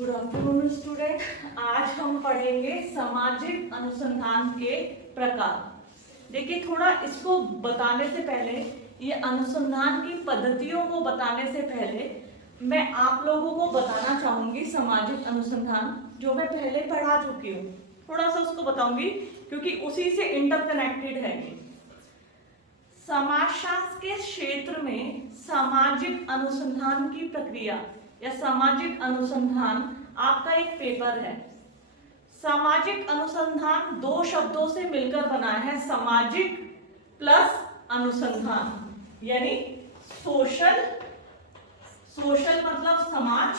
Good afternoon student. आज हम पढ़ेंगे सामाजिक अनुसंधान के प्रकार। देखिए, थोड़ा इसको बताने से पहले, ये अनुसंधान की पद्धतियों को बताने से पहले मैं आप लोगों को बताना चाहूंगी सामाजिक अनुसंधान जो मैं पहले पढ़ा चुकी हूँ। थोड़ा सा उसको बताऊंगी क्योंकि उसी से इंटरकनेक्टेड है ये। समाजशास्त्र के क्षेत्र में सामाजिक अनुसंधान की प्रक्रिया या सामाजिक अनुसंधान आपका एक पेपर है। सामाजिक अनुसंधान दो शब्दों से मिलकर बना है, सामाजिक प्लस अनुसंधान, यानी सोशल मतलब समाज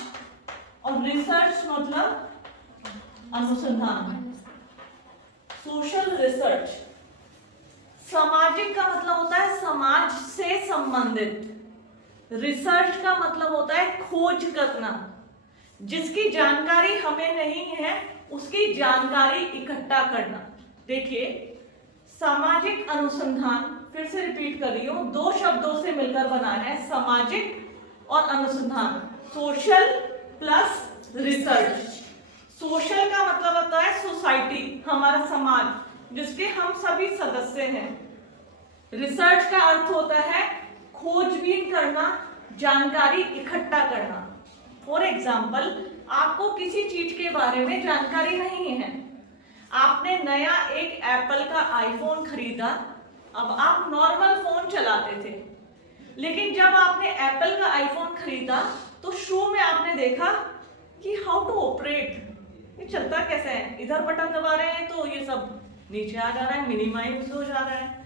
और रिसर्च मतलब अनुसंधान, सोशल रिसर्च। सामाजिक का मतलब होता है समाज से संबंधित, रिसर्च का मतलब होता है खोज करना, जिसकी जानकारी हमें नहीं है उसकी जानकारी इकट्ठा करना। देखिए, सामाजिक अनुसंधान, फिर से रिपीट कर रही हूं, दो शब्दों से मिलकर बना है, सामाजिक और अनुसंधान, सोशल प्लस रिसर्च। सोशल का मतलब होता है सोसाइटी, हमारा समाज जिसके हम सभी सदस्य हैं। रिसर्च का अर्थ होता है खोजबीन करना, जानकारी इकट्ठा करना। फॉर एग्जाम्पल, आपको किसी चीज के बारे में जानकारी नहीं है, आपने नया एक एप्पल का आईफोन खरीदा। अब आप नॉर्मल फोन चलाते थे, लेकिन जब आपने एप्पल का आईफोन खरीदा तो शुरू में आपने देखा कि हाउ टू ऑपरेट, ये चलता कैसे है, इधर बटन दबा रहे हैं तो ये सब नीचे आ जा रहा है, मिनिमाइज हो जा रहा है।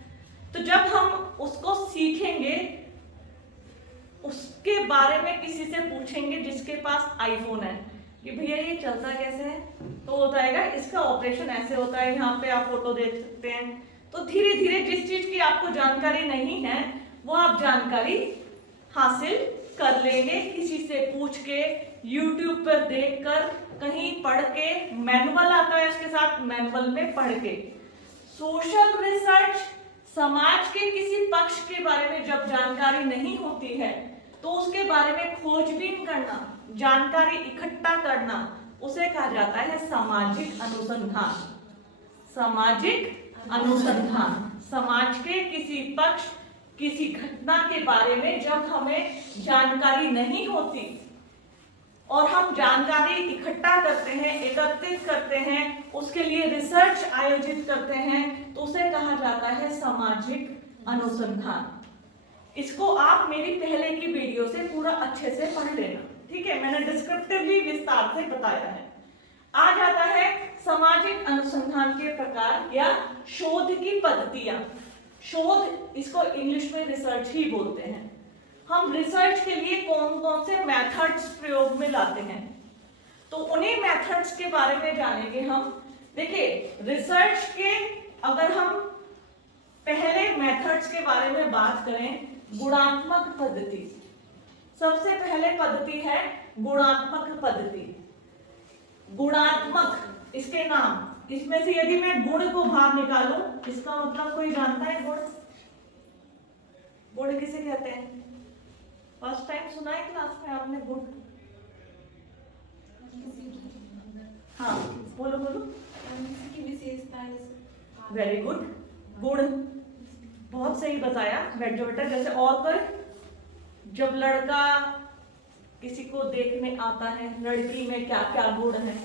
तो जब हम उसको सीखेंगे, उसके बारे में किसी से पूछेंगे जिसके पास आईफोन है कि भैया ये चलता कैसे है, तो हो जाएगा इसका ऑपरेशन ऐसे होता है, यहाँ पे आप फोटो देख सकते हैं। तो धीरे धीरे जिस चीज की आपको जानकारी नहीं है वो आप जानकारी हासिल कर लेंगे, किसी से पूछ के, यूट्यूब पर देखकर, कहीं पढ़ के, मैनुअल आता है उसके साथ, मैनुअल में पढ़ के। सोशल रिसर्च, समाज के किसी पक्ष के बारे में जब जानकारी नहीं होती है तो उसके बारे में खोजबीन करना, जानकारी इकट्ठा करना, उसे कहा जाता है सामाजिक अनुसंधान। सामाजिक अनुसंधान, समाज के किसी पक्ष, किसी घटना के बारे में जब हमें जानकारी नहीं होती और हम जानकारी इकट्ठा करते हैं, एकत्रित करते हैं, उसके लिए रिसर्च आयोजित करते हैं, तो उसे कहा जाता है सामाजिक अनुसंधान। इसको आप मेरी पहले की वीडियो से पूरा अच्छे से पढ़ लेना, ठीक है, मैंने डिस्क्रिप्टिवली विस्तार से बताया है। आ जाता है सामाजिक अनुसंधान के प्रकार या शोध की पद्धतियां। शोध, इसको इंग्लिश में रिसर्च ही बोलते हैं। हम रिसर्च के लिए कौन कौन से मेथड्स प्रयोग में लाते हैं, तो उन्हीं मेथड्स के बारे में जानेंगे हम। देखिए, रिसर्च के अगर हम पहले मेथड्स के बारे में बात करें, गुणात्मक पद्धति, सबसे पहले पद्धति है गुणात्मक पद्धति। गुणात्मक, इसके नाम, इसमें से यदि मैं गुण को बाहर निकालूं, इसका मतलब कोई जानता है गुण? गुण किसे कहते हैं? फर्स्ट टाइम सुना है क्लास में आपने गुण? हाँ, बोलो बोलो। वेरी गुड, गुण, बहुत सही बताया, बैठ जाओ बेटा। जैसे और कोई, जब लड़का किसी को देखने आता है, लड़की में क्या क्या गुण है,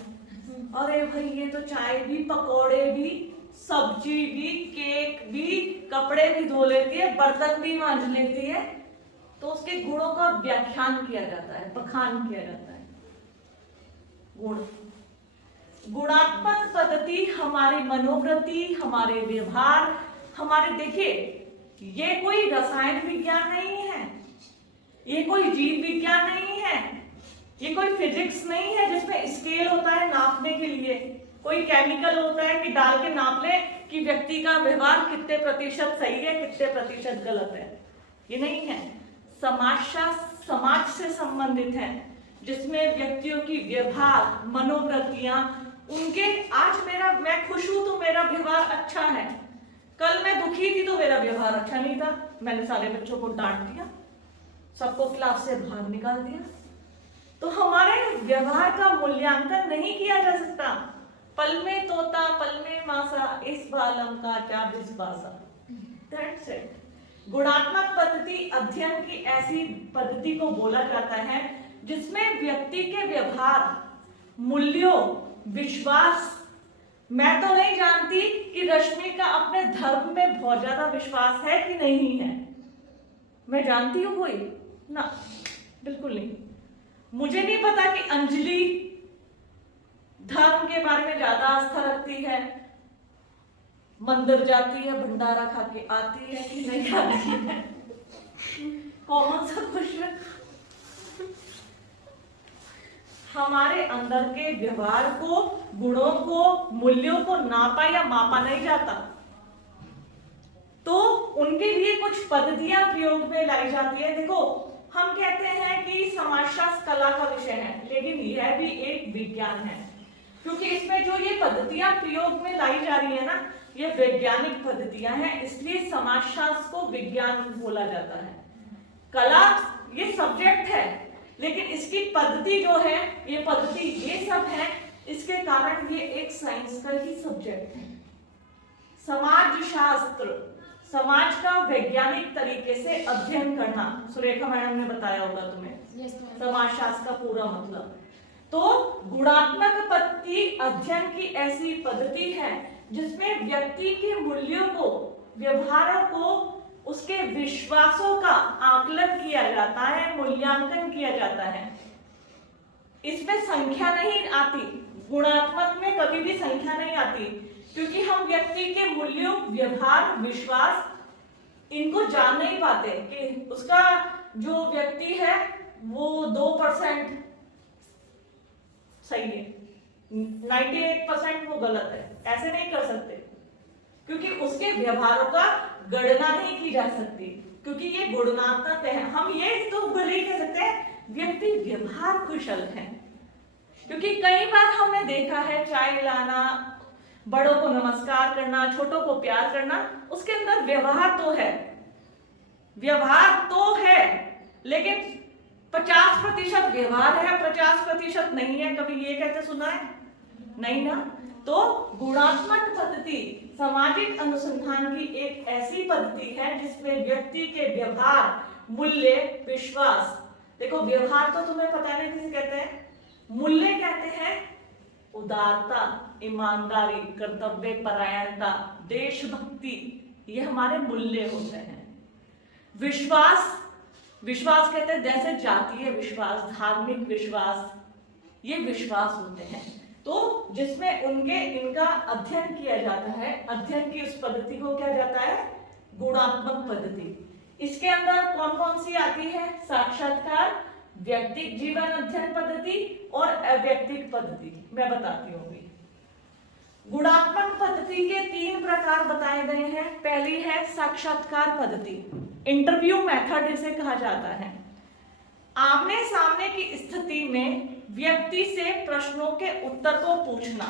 अरे भाई ये तो चाय भी, पकोड़े भी, सब्जी भी, केक भी, कपड़े भी धो लेती है, बर्तन भी मांज लेती है, तो उसके गुणों का व्याख्यान किया जाता है, बखान किया जाता है। गुण, गुणात्मक पद्धति हमारी मनोवृत्ति, हमारे व्यवहार, हमारे, देखिए ये कोई रसायन विज्ञान नहीं है, ये कोई जीव विज्ञान नहीं है, ये कोई फिजिक्स नहीं है जिसमें स्केल होता है नापने के लिए, कोई केमिकल होता है कि डाल के नाप ले कि व्यक्ति का व्यवहार कितने प्रतिशत सही है, कितने प्रतिशत गलत है, ये नहीं है। समाजशास्त्र समाज से संबंधित है, जिसमें व्यक्तियों की व्यवहार, मनोवृत्तियां, उनके, आज मैं खुश हूं तो मेरा व्यवहार अच्छा है, कल मैं दुखी थी तो मेरा व्यवहार अच्छा नहीं था, मैंने सारे बच्चों को डांट दिया, सबको क्लास से बाहर निकाल दिया, तो हमारे व्यवहार का मूल्यांकन नहीं किया जा सकता। पल में तोता पल में मासा, इस बालम का क्या बिस्बासा। That's it. गुणात्मक पद्धति अध्ययन की ऐसी पद्धति को बोला जाता है जिसमें व्यक्ति के व्यवहार, मूल्यों, विश्वास, मैं तो नहीं जानती कि रश्मि का अपने धर्म में बहुत ज्यादा विश्वास है कि नहीं है, मैं जानती हूँ कोई ना, बिल्कुल नहीं। मुझे नहीं पता कि अंजलि धर्म के बारे में ज्यादा आस्था रखती है, मंदिर जाती है, भंडारा खा के आती है कि नहीं आती है। कौन सा क्वेश्चन। हमारे अंदर के व्यवहार को, गुणों को, मूल्यों को नापा या मापा नहीं जाता, तो उनके लिए कुछ पद्धतियां प्रयोग में लाई जाती है। देखो, हम कहते हैं कि समाजशास्त्र कला का विषय है, लेकिन यह भी एक विज्ञान है, क्योंकि इसमें जो ये पद्धतियां प्रयोग में लाई जा रही है ना, ये वैज्ञानिक पद्धतियां हैं, इसलिए समाजशास्त्र को विज्ञान बोला जाता है। कला ये सब्जेक्ट है, लेकिन इसकी पद्धति जो है, ये पद्धति ये सब है, इसके कारण ये एक साइंस का ही सब्जेक्ट है। समाजशास्त्र, समाज का वैज्ञानिक तरीके से अध्ययन करना, सुरेखा मैडम ने बताया होगा तुम्हें समाजशास्त्र का पूरा मतलब। तो गुणात्मक पद्धति अध्ययन की ऐसी पद्धति है जिसमें व्यक्ति के मूल्यों को, व्यवहारों को, उसके विश्वासों का आकलन किया जाता है, मूल्यांकन किया जाता है। इसमें संख्या नहीं आती, गुणात्मक में कभी भी संख्या नहीं आती, क्योंकि हम व्यक्ति के मूल्यों, व्यवहार, विश्वास इनको जान नहीं पाते कि उसका जो व्यक्ति है वो 2% सही है, 98% वो गलत है, ऐसे नहीं कर सकते, क्योंकि उसके व्यवहारों का गणना नहीं की जा सकती, क्योंकि ये गुणात्मक है। हम ये तो भले कह सकते हैं व्यक्ति व्यवहार कुशल है, क्योंकि कई बार हमने देखा है चाय लाना, बड़ों को नमस्कार करना, छोटों को प्यार करना, उसके अंदर व्यवहार तो है, व्यवहार तो है, लेकिन 50% व्यवहार है, 50% नहीं है। कभी ये कहते सुना है? नहीं ना। तो गुणात्मक पद्धति सामाजिक अनुसंधान की एक ऐसी पद्धति है जिसमें व्यक्ति के व्यवहार, मूल्य, विश्वास, देखो व्यवहार तो तुम्हें पता नहीं किसे कहते हैं, मूल्य कहते हैं उदारता, ईमानदारी, कर्तव्य परायणता, देशभक्ति, ये हमारे मूल्य होते हैं। विश्वास, विश्वास कहते हैं जैसे जातीय विश्वास, धार्मिक विश्वास, ये विश्वास होते हैं। तो जिसमें उनके इनका अध्ययन किया जाता है, अध्ययन की उस पद्धति को क्या जाता है? गुणात्मक पद्धति। इसके अंदर कौन कौन सी आती है? साक्षात्कार, व्यक्तिक जीवन अध्ययन पद्धति और अव्यक्तिक पद्धति। मैं बताती हूँ। गुणात्मक पद्धति के 3 प्रकार बताए गए हैं। पहली है साक्षात्कार पद्धति, इंटरव्यू मेथड इसे कहा जाता है। आमने सामने की स्थिति में व्यक्ति से प्रश्नों के उत्तर को पूछना।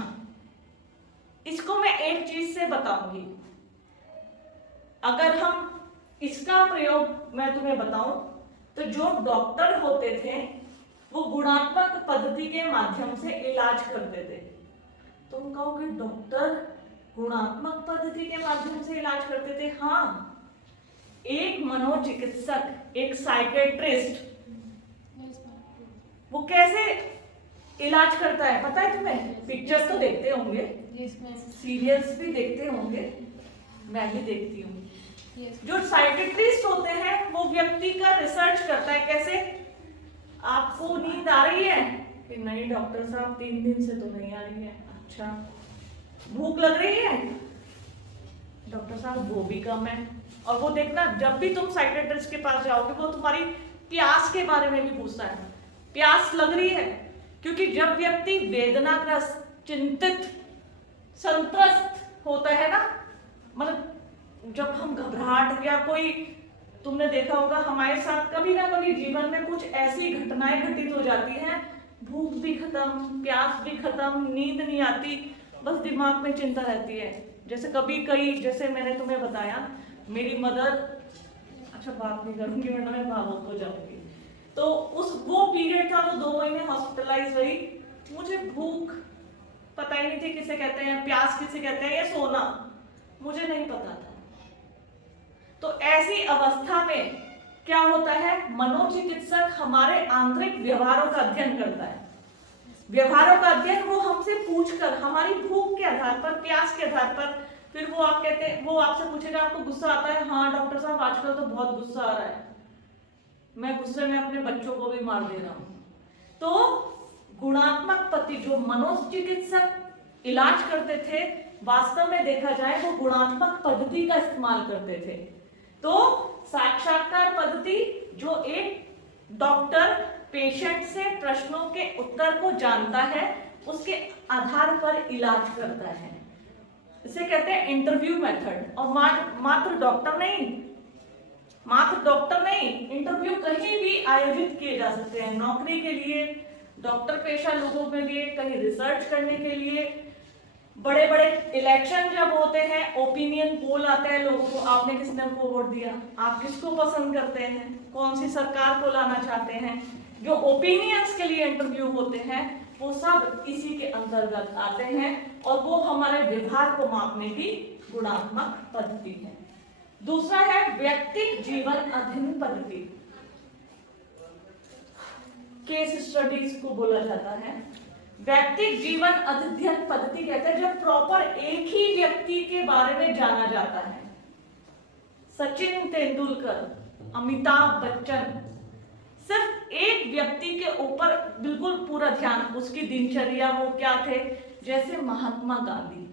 इसको मैं एक चीज से बताऊंगी, अगर हम इसका प्रयोग मैं तुम्हें बताऊं तो जो डॉक्टर होते थे वो गुणात्मक पद्धति के माध्यम से इलाज करते थे। तुम कहोगे डॉक्टर गुणात्मक पद्धति के माध्यम से इलाज करते थे? हाँ, एक मनोचिकित्सक, एक साइकेट्रिस्ट, वो कैसे इलाज करता है पता है तुम्हें? पिक्चर्स तो देखते होंगे, सीरियल्स भी देखते होंगे, मैं भी देखती हूँ। जो साइकेट्रिस्ट होते हैं वो व्यक्ति का रिसर्च करता है। कैसे? आपको नींद आ रही है कि नहीं डॉक्टर साहब 3 दिन से तो नहीं आ रही है। अच्छा, भूख लग रही है डॉक्टर साहब? वो भी कम है। और वो देखना, जब भी तुम साइकेट्रिस्ट के पास जाओगे वो तुम्हारी प्यास के बारे में भी पूछता है, प्यास लग रही है? क्योंकि जब व्यक्ति वेदनाग्रस्त, चिंतित, संत्रस्त होता है ना, मतलब जब हम घबराहट या कोई, तुमने देखा होगा हमारे साथ कभी ना कभी जीवन में कुछ ऐसी घटनाएं घटित हो जाती हैं, भूख भी खत्म, प्यास भी खत्म, नींद नहीं आती, बस दिमाग में चिंता रहती है। जैसे कभी कई, जैसे मैंने तुम्हें बताया मेरी मदर, अच्छा बात नहीं करूंगी वरना मैं भावुक हो जाऊंगी। तो उस वो पीरियड था, वो 2 महीने हॉस्पिटलाइज रही। मुझे भूख पता ही नहीं थी किसे कहते हैं, प्यास किसे कहते हैं, या सोना मुझे नहीं पता था। तो ऐसी अवस्था में क्या होता है, मनोचिकित्सक हमारे आंतरिक व्यवहारों का अध्ययन करता है। व्यवहारों का अध्ययन वो हमसे पूछकर, हमारी भूख के आधार पर, प्यास के आधार पर, फिर वो आप कहते हैं, वो आपसे पूछेगा आपको गुस्सा आता है, हाँ डॉक्टर साहब आजकल तो बहुत गुस्सा आ रहा है, मैं गुस्से में अपने बच्चों को भी मार दे रहा हूं। तो गुणात्मक पद्धति जो मनोचिकित्सक इलाज करते थे, वास्तव में देखा जाए वो गुणात्मक पद्धति का इस्तेमाल करते थे। तो साक्षात्कार पद्धति जो एक डॉक्टर पेशेंट से प्रश्नों के उत्तर को जानता है, उसके आधार पर इलाज करता है, इसे कहते हैं इंटरव्यू मेथड। और मात्र डॉक्टर नहीं, इंटरव्यू कहीं भी आयोजित किए जा सकते हैं, नौकरी के लिए, डॉक्टर पेशा लोगों के लिए, कहीं रिसर्च करने के लिए, बड़े बड़े इलेक्शन जब होते हैं, ओपिनियन पोल आते हैं लोगों को, आपने किसने को वोट दिया, आप किसको पसंद करते हैं, कौन सी सरकार को लाना चाहते हैं, जो ओपिनियंस के लिए इंटरव्यू होते हैं, वो सब इसी के अंतर्गत आते हैं, और वो हमारे व्यवहार को मापने की गुणात्मक पद्धति है। दूसरा है व्यक्तिगत जीवन अध्ययन पद्धति, केस स्टडीज को बोला जाता है। व्यक्तिगत जीवन अध्ययन पद्धति कहते हैं जब प्रॉपर एक ही व्यक्ति के बारे में जाना जाता है। सचिन तेंदुलकर, अमिताभ बच्चन, सिर्फ एक व्यक्ति के ऊपर बिल्कुल पूरा ध्यान, उसकी दिनचर्या वो क्या थे, जैसे महात्मा गांधी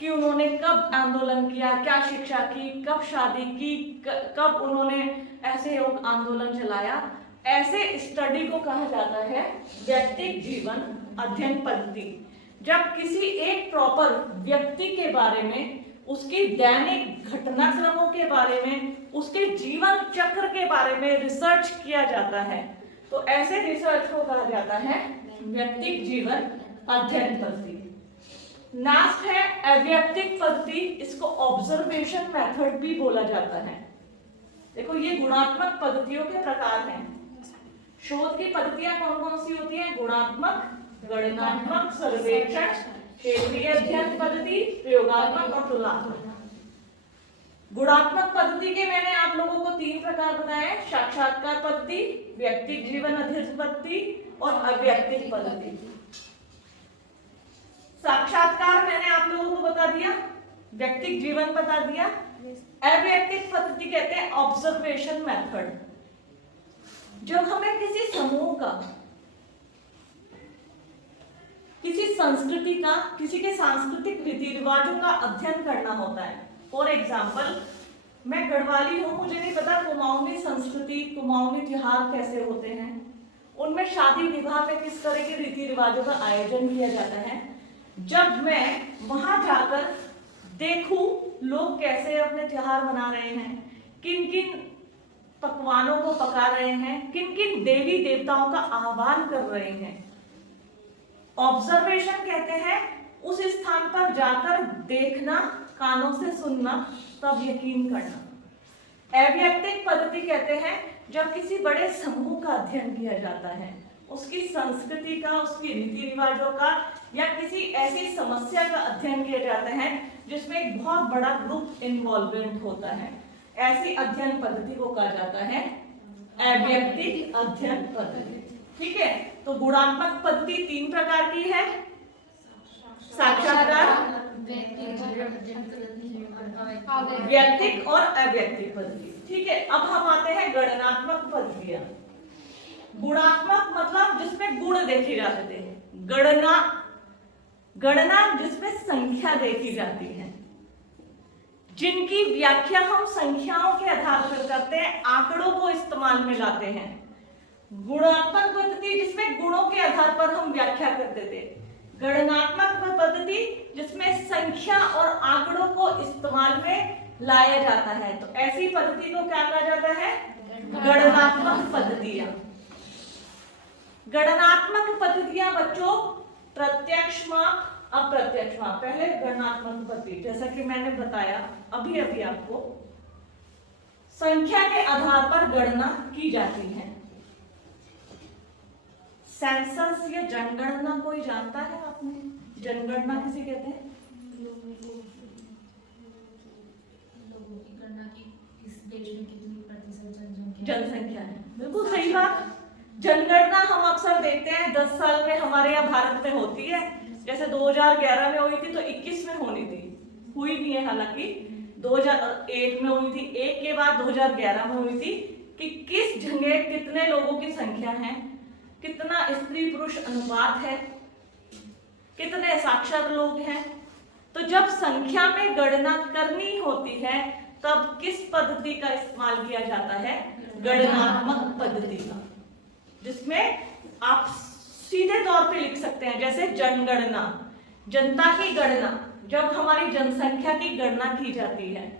कि उन्होंने कब आंदोलन किया, क्या शिक्षा की, कब शादी की, कब उन्होंने ऐसे आंदोलन चलाया, ऐसे स्टडी को कहा जाता है व्यक्तिगत जीवन अध्ययन पद्धति। जब किसी एक प्रॉपर व्यक्ति के बारे में, उसकी दैनिक घटनाक्रमों के बारे में, उसके जीवन चक्र के बारे में रिसर्च किया जाता है, तो ऐसे रिसर्च को कहा जाता है व्यक्तिगत जीवन अध्ययन पद्धति। नेक्स्ट है अव्यक्तिक पद्धति, इसको ऑब्जर्वेशन मेथड भी बोला जाता है। देखो ये गुणात्मक पद्धतियों के प्रकार हैं। शोध की पद्धतियां कौन कौन सी होती हैं, गुणात्मक, गणनात्मक, सर्वेक्षण, क्षेत्रीय अध्ययन पद्धति, प्रयोगात्मक और तुलनात्मक। गुणात्मक पद्धति के मैंने आप लोगों को 3 प्रकार बताए, साक्षात्कार पद्धति, व्यक्तिगत जीवन अध्ययन पद्धति और अव्यक्तिक पद्धति। साक्षात्कार मैंने आप लोगों को बता दिया, व्यक्तिगत जीवन बता दिया। अव्यक्तिक पद्धति कहते हैं ऑब्जर्वेशन मेथड। जब हमें किसी समूह का, किसी संस्कृति का, किसी के सांस्कृतिक रीति रिवाजों का अध्ययन करना होता है। फॉर एग्जाम्पल, मैं गढ़वाली हूं, मुझे नहीं पता कुमाऊनी संस्कृति, कुमाऊनी त्योहार कैसे होते हैं, उनमें शादी विवाह में किस तरह के रीति रिवाजों का आयोजन किया जाता है। जब मैं वहां जाकर देखूं लोग कैसे अपने त्योहार मना रहे हैं, किन किन पकवानों को पका रहे हैं, किन किन देवी देवताओं का आह्वान कर रहे हैं, ऑब्जर्वेशन कहते हैं उस स्थान पर जाकर देखना, कानों से सुनना, तब यकीन करना। अव्यक्तिक पद्धति कहते हैं जब किसी बड़े समूह का अध्ययन किया जाता है, उसकी संस्कृति का, उसकी रीति रिवाजों का, या किसी ऐसी समस्या का अध्ययन किया जाता है जिसमें एक बहुत बड़ा ग्रुप इन्वॉल्वमेंट होता है। ऐसी अध्ययन पद्धति को कहा जाता है अव्यक्तिक अध्ययन पद्धति। ठीक है, तो गुणात्मक पद्धति 3 प्रकार की है, साक्षात्कार, व्यक्तिक और अव्यक्तिक पद्धति। ठीक है, अब हम आते हैं गणनात्मक पद्धतियां। गुणात्मक मतलब जिसमें गुण देखे जाते हैं, गणना जिसमें संख्या देखी जाती है, जिनकी व्याख्या हम संख्याओं के आधार पर करते हैं, आंकड़ों को इस्तेमाल में लाते हैं। गुणात्मक पद्धति जिसमें गुणों के आधार पर हम व्याख्या करते थे, गणनात्मक पद्धति जिसमें संख्या और आंकड़ों को इस्तेमाल में लाया जाता है। तो ऐसी पद्धति को क्या कहा जाता है, गणनात्मक पद्धतियां। गणनात्मक पद्धतियां बच्चों प्रत्यक्ष माप, अप्रत्यक्ष माप। पहले गणनात्मक पद्धति, जैसा कि मैंने बताया अभी आपको, संख्या के आधार पर गणना की जाती है। सेंसस या जनगणना कोई जानता है? आपने जनगणना किसे कहते हैं? लोगों की गणना की इस देश में कितनी प्रतिशत जनसंख्या है। बिल्कुल सही बात। जनगणना हम अक्सर देखते हैं 10 साल में हमारे यहाँ भारत में होती है। जैसे 2011 में हुई थी तो 21 में होनी थी, हुई भी है हालांकि। 2001 में हुई थी, एक के बाद 2011 में हुई थी कि किस जगह कितने लोगों की संख्या है, कितना स्त्री पुरुष अनुपात है, कितने साक्षर लोग हैं। तो जब संख्या में गणना करनी होती है तब किस पद्धति का इस्तेमाल किया जाता है? गणनात्मक पद्धति का, जिसमें आप सीधे तौर पे लिख सकते हैं जैसे जनगणना, जनता की गणना, जब हमारी जनसंख्या की गणना की जाती है।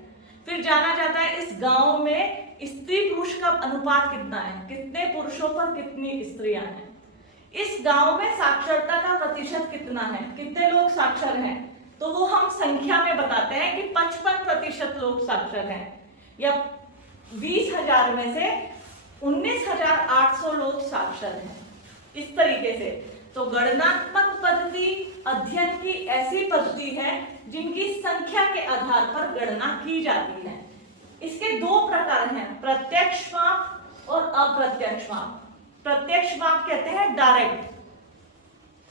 फिर जाना जाता है इस गांव में स्त्री पुरुष का अनुपात कितना है, कितने पुरुषों पर कितनी स्त्रियां हैं, इस गांव में साक्षरता का प्रतिशत कितना है, कितने लोग साक्षर हैं, तो वो हम संख्या में बताते हैं कि 55% लोग साक्षर हैं, या 20,000 में से 19,800 लोग साक्षर हैं, इस तरीके से। तो गणनात्मक पद्धति अध्ययन की ऐसी पद्धति है जिनकी संख्या के आधार पर गणना की जाती है। इसके 2 प्रकार हैं, प्रत्यक्ष माप और अप्रत्यक्ष माप। प्रत्यक्ष माप कहते हैं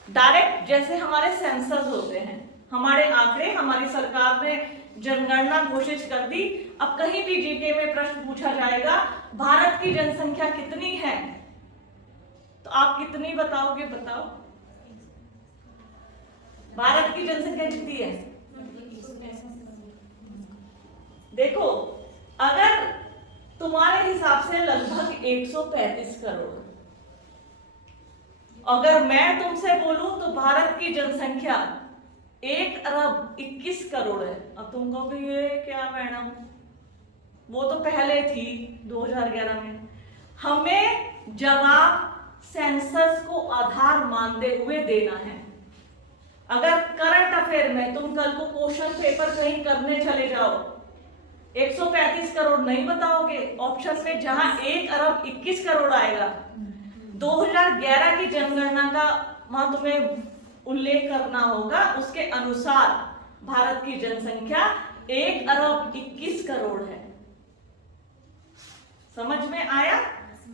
डायरेक्ट, जैसे हमारे सेंसस होते हैं, हमारे आंकड़े, हमारी सरकार ने जनगणना घोषित कर दी। अब कहीं भी जीके में प्रश्न पूछा जाएगा भारत की जनसंख्या कितनी है, तो आप कितनी बताओगे? बताओ, भारत की जनसंख्या कितनी है? देखो, अगर तुम्हारे हिसाब से लगभग 135 करोड़, अगर मैं तुमसे बोलूं तो भारत की जनसंख्या 1 अरब 21 करोड़ है। अब तुम कहोगे ये क्या मैडम, वो तो पहले थी 2011 में। हमें जवाब सेंसस को आधार मानते हुए देना है। अगर करंट अफेयर में तुम कल को क्वेश्चन पेपर कहीं करने चले जाओ, 135 करोड़ नहीं बताओगे, ऑप्शन में जहां 1 अरब 21 करोड़ आएगा, 2011 की जनगणना का वहां तुम्हें उल्लेख करना होगा, उसके अनुसार भारत की जनसंख्या 1 अरब 21 करोड़ है। समझ में आया?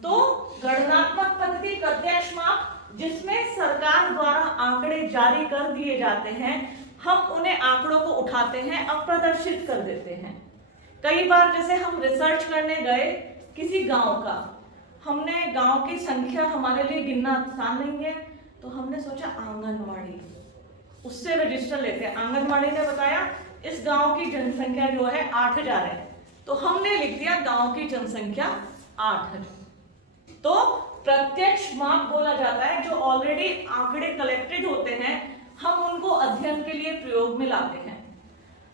तो गणनात्मक पद्धति प्रत्यक्ष माप, जिसमें सरकार द्वारा आंकड़े जारी कर दिए जाते हैं, हम उन्हें आंकड़ों को उठाते हैं और प्रदर्शित कर देते हैं। कई बार जैसे हम रिसर्च करने गए किसी गांव का, हमने गांव की संख्या हमारे लिए गिनना आसान नहीं है, तो हमने सोचा आंगनवाड़ी, उससे रजिस्टर लेते हैं। आंगनवाड़ी ने बताया इस गांव की जनसंख्या जो है 8,000 है, तो हमने लिख दिया गांव की जनसंख्या 8,000। तो प्रत्यक्ष माप बोला जाता है जो ऑलरेडी आंकड़े कलेक्टेड होते हैं, हम उनको अध्ययन के लिए प्रयोग में लाते हैं।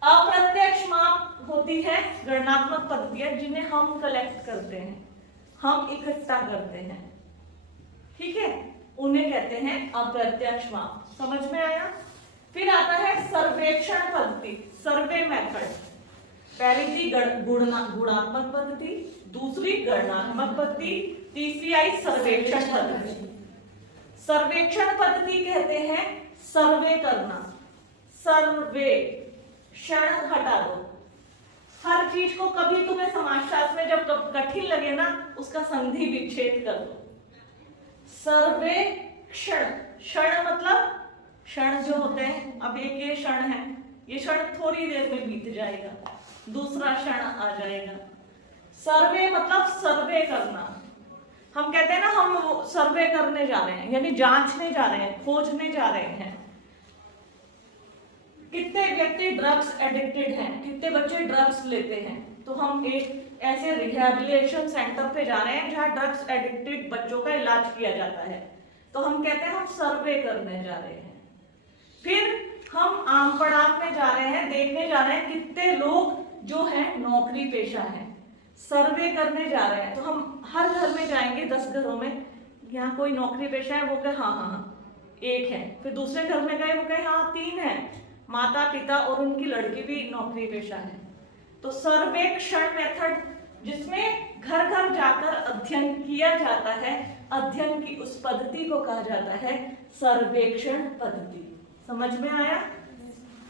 अप्रत्यक्ष माप होती है गणनात्मक पद्धतियां जिन्हें हम कलेक्ट करते हैं, हम इकट्ठा करते हैं, ठीक है, उन्हें कहते हैं अप्रत्यक्ष माप। समझ में आया? फिर आता है सर्वेक्षण पद्धति, सर्वे मेथड। पहली थी गुणात्मक पद्धति, दूसरी गणनात्मक पद्धति, तीसरी आई सर्वेक्षण पद्धति। सर्वेक्षण पद्धति कहते हैं सर्वे करना, सर्वे, क्षण हटा दो। हर चीज को कभी तुम्हें समाजशास्त्र में जब कठिन लगे ना, उसका संधि विच्छेद कर दो। सर्वेक्षण, क्षण मतलब क्षण जो होते हैं, अब एक ये क्षण है, ये क्षण थोड़ी देर में बीत जाएगा, दूसरा क्षण आ जाएगा। सर्वे मतलब सर्वे करना। हम कहते हैं ना हम सर्वे करने जा रहे हैं, यानी जांचने जा रहे हैं, खोजने जा रहे हैं कितने व्यक्ति ड्रग्स एडिक्टेड हैं, कितने बच्चे ड्रग्स लेते हैं। तो हम एक ऐसे रिहैबिलिटेशन सेंटर पे जा रहे हैं जहां ड्रग्स एडिक्टेड बच्चों का इलाज किया जाता है, तो हम कहते हैं हम सर्वे करने जा रहे हैं। फिर हम आम पड़ाव में जा रहे हैं, देखने जा रहे हैं कितने लोग जो है नौकरी पेशा है, सर्वे करने जा रहे हैं। तो हम हर घर में जाएंगे, 10 घरों में, यहाँ कोई नौकरी पेशा है, वो कहे हाँ हाँ हाँ 1 है। फिर दूसरे घर में गए, वो कहे हाँ 3 है, माता पिता और उनकी लड़की भी नौकरी पेशा है। तो सर्वेक्षण मेथड, जिसमें घर घर जाकर अध्ययन अध्ययन किया जाता है, अध्ययन की उस पद्धति को कहा जाता है सर्वेक्षण पद्धति। समझ में आया?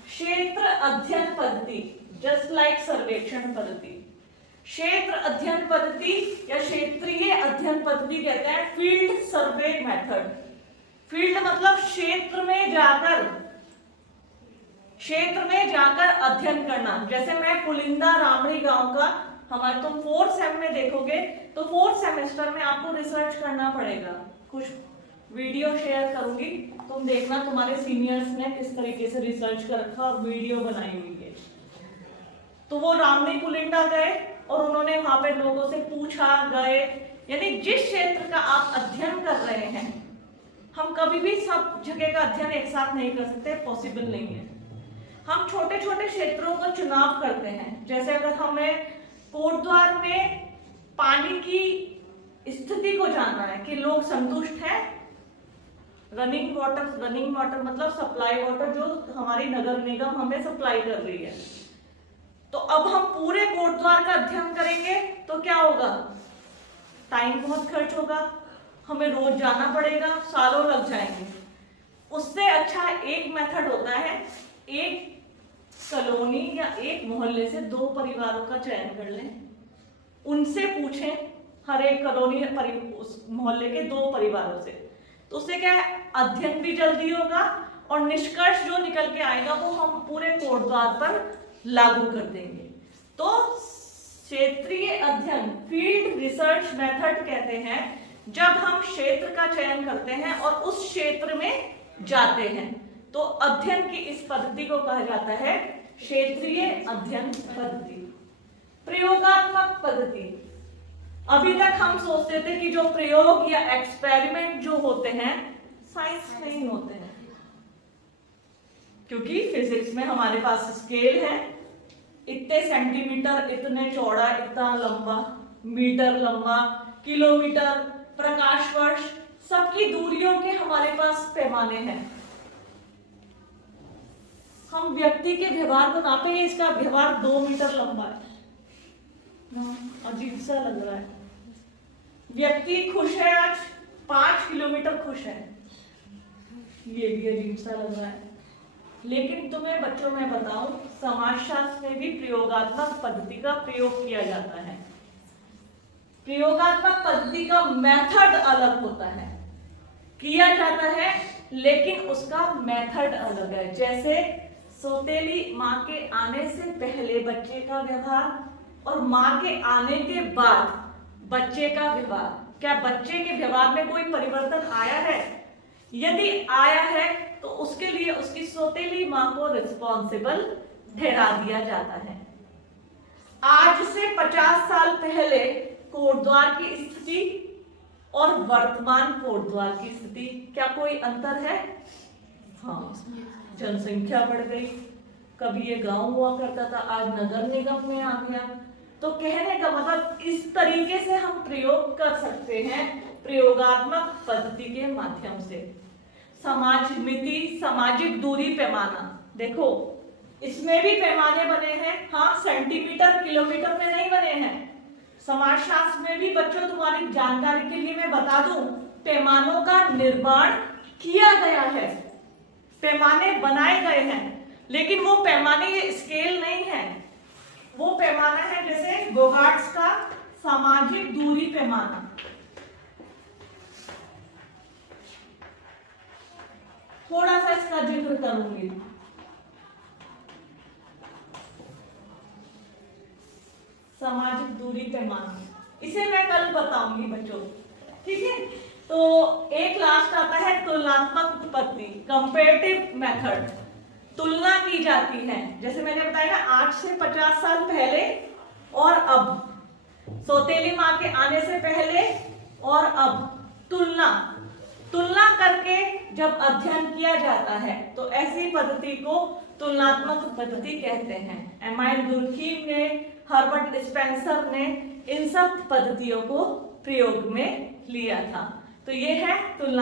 क्षेत्र अध्ययन पद्धति, जस्ट लाइक सर्वेक्षण पद्धति। क्षेत्र अध्ययन पद्धति या क्षेत्रीय अध्ययन पद्धति कहते हैं फील्ड सर्वे मेथड। फील्ड मतलब क्षेत्र में जाकर अध्ययन करना। जैसे मैं पुलिंदा रामड़ी गांव का, हमारे तुम 4th सेम में देखोगे तो 4th सेमेस्टर में आपको रिसर्च करना पड़ेगा। कुछ वीडियो शेयर करूंगी, तुम देखना तुम्हारे सीनियर्स ने किस तरीके से रिसर्च कर रखा और वीडियो बनाई हुई है। तो वो रामड़ी पुलिंदा गए और उन्होंने वहां पे लोगों से पूछा, गए, यानी जिस क्षेत्र का आप अध्ययन कर रहे हैं, हम कभी भी सब जगह का अध्ययन एक साथ नहीं कर सकते, पॉसिबल नहीं है। हम छोटे छोटे क्षेत्रों का चुनाव करते हैं। जैसे अगर हमें कोटद्वार में पानी की स्थिति को जानना है कि लोग संतुष्ट हैं, रनिंग वाटर मतलब सप्लाई वाटर जो हमारी नगर निगम हमें सप्लाई कर रही है, तो अब हम पूरे कोटद्वार का अध्ययन करेंगे तो क्या होगा? टाइम बहुत खर्च होगा, हमें रोज जाना पड़ेगा, सालों लग जाएंगे। उससे अच्छा एक मेथड होता है, एक कॉलोनी या एक मोहल्ले से 2 परिवारों का चयन कर लें, उनसे पूछें, हर एक कॉलोनी उस मोहल्ले के 2 परिवारों से, तो उससे क्या है, अध्ययन भी जल्दी होगा और निष्कर्ष जो निकल के आएगा वो हम पूरे कोटद्वार पर लागू कर देंगे। तो क्षेत्रीय अध्ययन फील्ड रिसर्च मेथड कहते हैं जब हम क्षेत्र का चयन करते हैं और उस क्षेत्र में जाते हैं, तो अध्ययन की इस पद्धति को कहा जाता है क्षेत्रीय अध्ययन पद्धति। प्रयोगात्मक पद्धति, अभी तक हम सोचते थे कि जो प्रयोग या एक्सपेरिमेंट जो होते हैं साइंस में ही होते हैं, क्योंकि फिजिक्स में हमारे पास स्केल है, इतने सेंटीमीटर, इतने चौड़ा, इतना लंबा, मीटर लंबा, किलोमीटर, प्रकाश वर्ष, सबकी दूरियों के हमारे पास पैमाने हैं। हम व्यक्ति के व्यवहार को नापेंगे, इसका व्यवहार 2 मीटर लंबा है, अजीब सा लग रहा है। व्यक्ति खुश है, आज 5 किलोमीटर खुश है, ये भी अजीब सा लग रहा है। लेकिन तुम्हें बच्चों में बताऊं, समाजशास्त्र में भी प्रयोगात्मक पद्धति का प्रयोग किया जाता है। प्रयोगात्मक पद्धति का मेथड अलग होता है, किया जाता है लेकिन उसका मेथड अलग है। जैसे सौतेली माँ के आने से पहले बच्चे का व्यवहार और माँ के आने के बाद बच्चे का व्यवहार, क्या बच्चे के व्यवहार में कोई परिवर्तन आया है? यदि आया है तो उसके लिए उसकी सौतेली माँ को रिस्पॉन्सिबल ठहरा दिया जाता है। आज से 50 साल पहले कोटद्वार की स्थिति और वर्तमान कोटद्वार की स्थिति, क्या कोई अंतर है? हाँ, जनसंख्या बढ़ गई, कभी ये गांव हुआ करता था, आज नगर निगम में आ गया। तो कहने का मतलब इस तरीके से हम प्रयोग कर सकते हैं प्रयोगात्मक पद्धति के माध्यम से। समाज मिति, सामाजिक दूरी पैमाना, देखो इसमें भी पैमाने बने हैं। हाँ, सेंटीमीटर किलोमीटर में नहीं बने हैं। समाजशास्त्र में भी बच्चों तुम्हारी जानकारी के लिए मैं बता दूं, पैमानों का निर्माण किया गया है, पैमाने बनाए गए हैं, लेकिन वो पैमाने ये स्केल नहीं है, वो पैमाना है जैसे गोगार्ड्स का सामाजिक दूरी पैमाना। थोड़ा सा इसका जिक्र करूंगी। सामाजिक दूरी पैमाना, इसे मैं कल बताऊंगी बच्चों, ठीक है। तो एक लास्ट आता है तुलनात्मक उत्पत्ति, कंपैरेटिव मेथड। तुलना की जाती है, जैसे मैंने बताया आज से 50 साल पहले और अब, सौतेली माँ के आने से पहले और अब, तुलना करके जब अध्ययन किया जाता है तो ऐसी पद्धति को तुलनात्मक पद्धति कहते हैं। एमाइल दुर्खीम ने, हर्बर्ट स्पेंसर ने इन सब पद्धतियों को प्रयोग में लिया था। तो ये है तुलना।